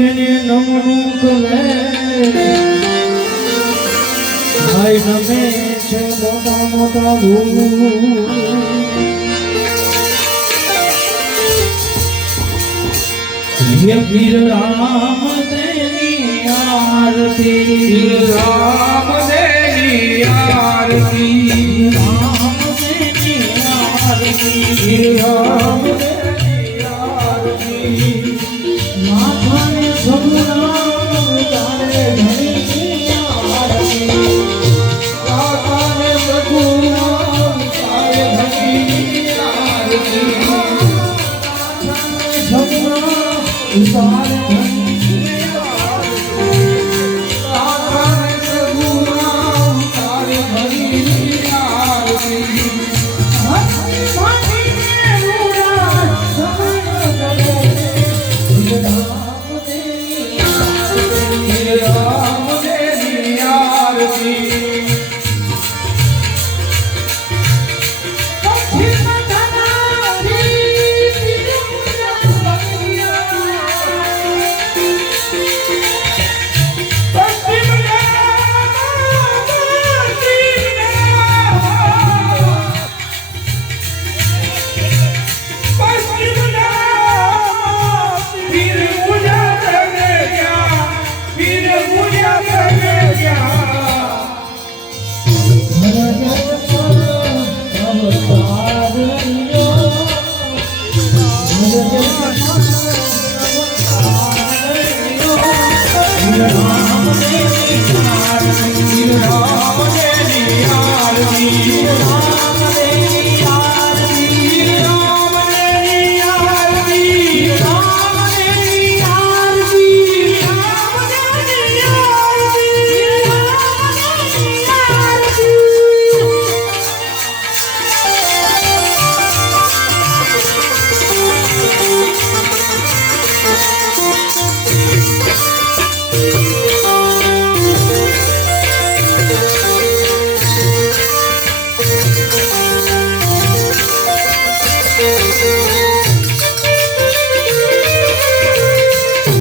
જેને નમણું કરે ભાઈ નમે છે મોટા મોટા ભૂલ વીર રામ તેની આરતી રામ દેની આરતી રામ તેની આરતી રામ દેની આરતી માથાને સગુણા તારે ધણી આરતી માથાને સગુણા તારે ધણી આરતી સગુણા ઉતારે રામ દેની આરતી